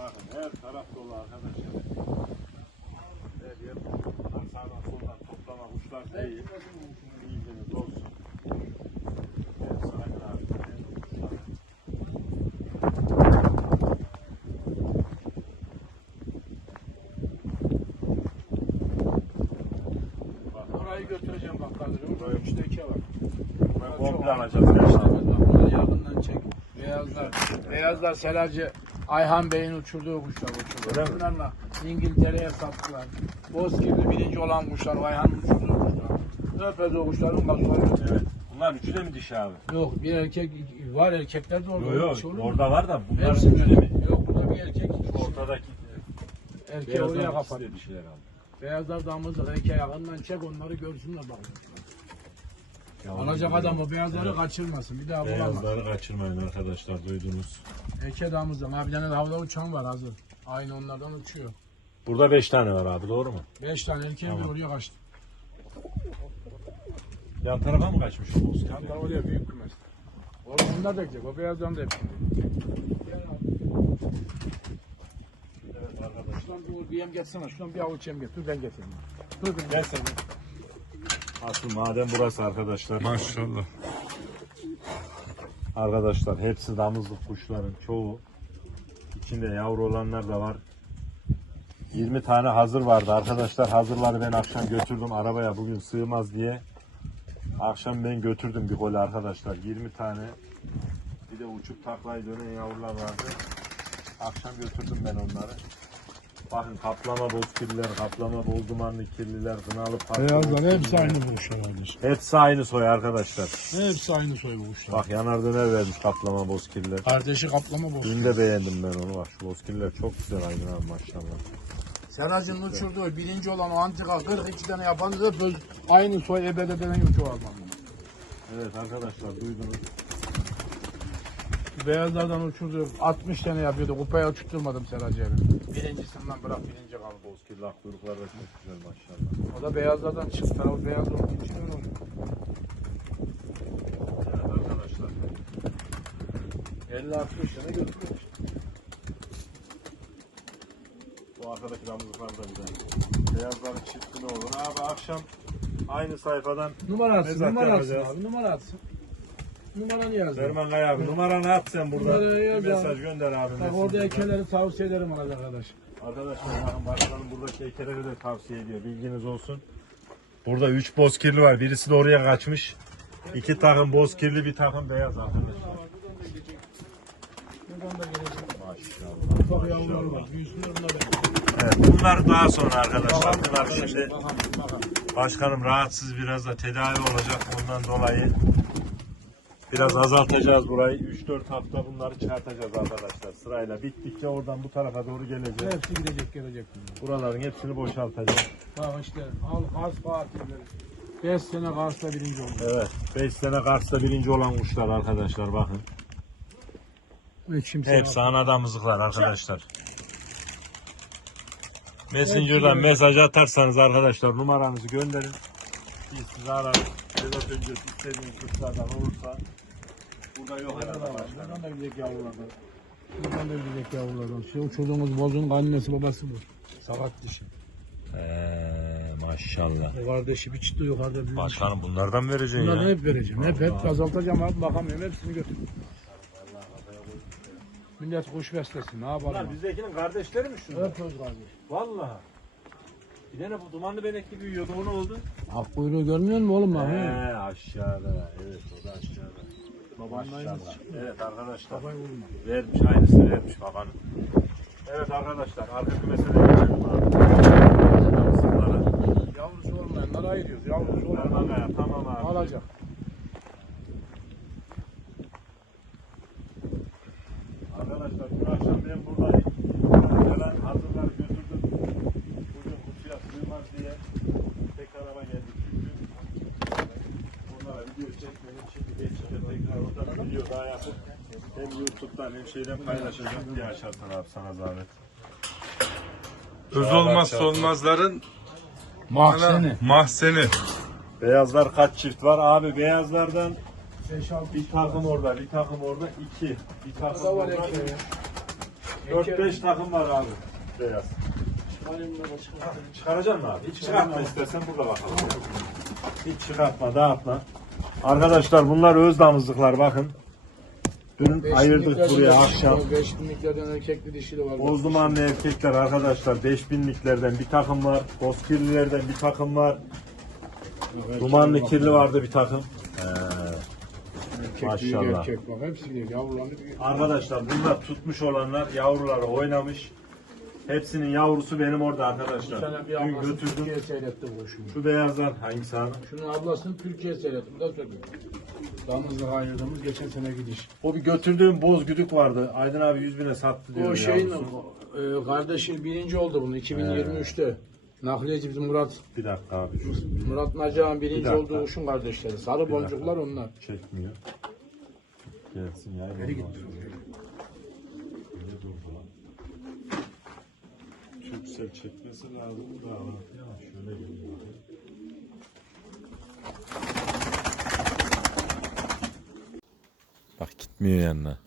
Bakın her taraf dolu arkadaşlar. Her yer sağdan soldan toplama kuşlar değil. İyiciniz olsun. Bak, Orayı götüreceğim bak kardeşim. Oraya üçte iki var. Ben komple alacağız. inşallah. Bunları yakından çek. Beyazlar. Beyazlar Selacı Ayhan Bey'in uçurduğu kuşlar Öyle uçurdu. mi? Bunlarla İngiltere'ye sattılar. Bozkirli birinci olan kuşlar Ayhan'ın uçurduğu kuşlar. Öpez o kuşların kasuları. Evet. Bunlar üçü de mi dişi abi? Yok bir erkek var erkekler de orada. Yok yok mu? orada var da Hepsi üçü de mi? Yok burada bir erkek. Ortadaki Erkeği oraya kapat. Beyazlar damızlık erkeği yakından çek onları görsünler bak. Ya Alacak adam o beyazları Evet. kaçırmasın. Bir daha bulamaz. Beyazları kaçırmayın arkadaşlar duydunuz. Eke damızdan. Abi bir tane de havada uçan var hazır. Aynı onlardan uçuyor. Burada 5 tane var abi doğru mu? Beş tane erkeğin Tamam. bir oraya kaçtı. Yan tarafa mı kaçmış o bozkır? Tam da oraya büyük kümes. Oğlum onlar da gidecek. O beyazdan da abi. Evet arkadaşlar. Şuradan bir yem getsene. Şuradan bir avuç yem get. Dur ben getireyim. Dur ben Gel sen. Asıl maden burası arkadaşlar. Maşallah. Arkadaşlar hepsi damızlık kuşların çoğu. İçinde yavru olanlar da var. 20 tane hazır vardı arkadaşlar. Hazırları ben akşam götürdüm arabaya bugün sığmaz diye. Akşam ben götürdüm bir gol arkadaşlar. 20 tane. Bir de uçup taklayı dönen yavrular vardı. Akşam götürdüm ben onları. Bakın kaplama boz kirliler, kaplama bol dumanlı kirliler, kınalı patlı Beyazlar boz hepsi kirliler. aynı bu kuşlar kardeşim. Hepsi aynı soy arkadaşlar. Hepsi aynı soy bu kuşlar. Bak yanar döner vermiş kaplama bozkirler. Kardeşi kaplama boz. Dün de beğendim ben onu bak. Şu bozkirler çok güzel Aydın abi maşallah. Seracın uçurduğu birinci olan o antika 42 tane yapan da aynı soy ebededen uçuyor almam. Evet arkadaşlar duydunuz. Beyazlardan uçurdu 60 tane yapıyordu. Kupaya uçurtturmadım Seracı'ya. Birincisinden bırak birinci kaldı. Bozkirler kuyruklar da çok güzel maşallah. O da beyazlardan çıktı. O beyaz onun için öyle. Evet arkadaşlar. 50-60 tane götürüyor işte. Bu arkadaki damızlıklar da güzel. Beyazların çifti ne olur? Abi akşam aynı sayfadan Numara atsın, Mezat numara atsın yapacağız. abi, numara atsın. Numaranı yaz. Derman Kaya abi numaranı at sen burada. Numarayı Bir mesaj abi. gönder abi. Bak orada ekeleri tavsiye ederim ona arkadaş. Arkadaşlar bakın başkanım buradaki ekeleri de tavsiye ediyor. Bilginiz olsun. Burada 3 bozkirli var. Birisi de oraya kaçmış. İki takım bozkirli bir takım beyaz arkadaşlar. Buradan da gelecek. Maşallah. Bak yavrular var. Büyüsünler bunlar benim. Evet, bunlar daha sonra arkadaşlar. Bunlar şimdi başkanım rahatsız biraz da tedavi olacak ondan dolayı biraz azaltacağız burayı. 3-4 hafta bunları çıkartacağız arkadaşlar sırayla. Bittikçe oradan bu tarafa doğru geleceğiz. Hepsi gidecek, gelecek. Buraların hepsini boşaltacağız. Bak işte al Kars Fatihleri. 5 sene Kars'ta birinci oldu. Evet. 5 sene Kars'ta birinci olan kuşlar arkadaşlar bakın. Hiç kimse Hepsi damızlıklar arkadaşlar. Messenger'dan mesaj atarsanız arkadaşlar numaranızı gönderin. Ararız. Biraz önce istediğiniz kuşlardan olursa burada yok herhalde başkanım. Buradan da gidecek yavrulardan. Buradan da gidecek yavrulardan. Şu uçurduğumuz bozun annesi babası bu. Sakat dişi. Eee maşallah. O kardeşi bir çıktı yukarıda büyümüş. Başkanım bunlardan vereceksin Bunları ya. hep vereceğim. Hep hep azaltacağım abi bakamıyorum. Hepsini götür. Millet kuş beslesin. Ne yapalım? Bunlar bizdekinin kardeşleri mi şunlar? Öp öz kardeş. Vallahi. Bir tane bu dumanlı benekli büyüyordu o ne oldu? Ak kuyruğu görmüyor musun oğlum lan? He aşağıda. Evet o da aşağıda. Babanın aynısı. Evet arkadaşlar. Vermiş aynısını vermiş babanın. Evet arkadaşlar arka kümese de geçelim abi. Yavrusu olmayanlara ayırıyoruz. Yavrusu Tamam abi. Tamam abi. alacak. Arkadaşlar dün akşam ben buradayım. Gelen hazırlar götürdüm. Bugün kutuya sığmaz diye tek araba geldi. Çünkü onlara video çekmedim. Şimdi geçince tekrar oradan video daha yapıp hem YouTube'dan hem şeyden paylaşacağım diye açarsan abi sana zahmet. Öz olmazsa olmazların Mahzeni. mahzeni. Beyazlar kaç çift var? Abi beyazlardan 5-6 bir takım orada, bir takım orada, iki. Bir takım orada. erkeği. 4-5 takım var abi. Beyaz. Çıkaracaksın mı abi? Hiç çıkartma istersen burada bakalım. Hiç çıkartma, dağıtma. Arkadaşlar bunlar öz damızlıklar bakın. Dün ayırdık buraya akşam. 5 binliklerden erkekli dişili var. Boz dumanlı erkekler arkadaşlar 5000'liklerden bir takım var. Boz kirlilerden bir takım var. Dumanlı kirli vardı bir takım. Erkek Maşallah. erkek bak. Hepsi büyük. arkadaşlar bunlar tutmuş olanlar yavruları oynamış. Hepsinin yavrusu benim orada arkadaşlar. Bir Dün ablasını götürdüm. Türkiye seyretti bu şunu. Şu beyazlar hangisi abi? Şunun ablasını Türkiye seyrettim. Da söylüyorum. Damızlığa ayırdığımız geçen sene gidiş. O bir götürdüğüm boz güdük vardı. Aydın abi 100 bine sattı diyor. O şeyin e, kardeşi birinci oldu bunu 2023'te. Nakliyeci bizim Murat. Bir dakika abi. şu Murat Nacahan birinci dakika. olduğu uşun kardeşleri. Sarı boncuklar onlar. Çekmiyor. Gelsin ya. Geri gitti. Türksel çekmesi lazım da ya şöyle geliyor. Bak gitmiyor yanına.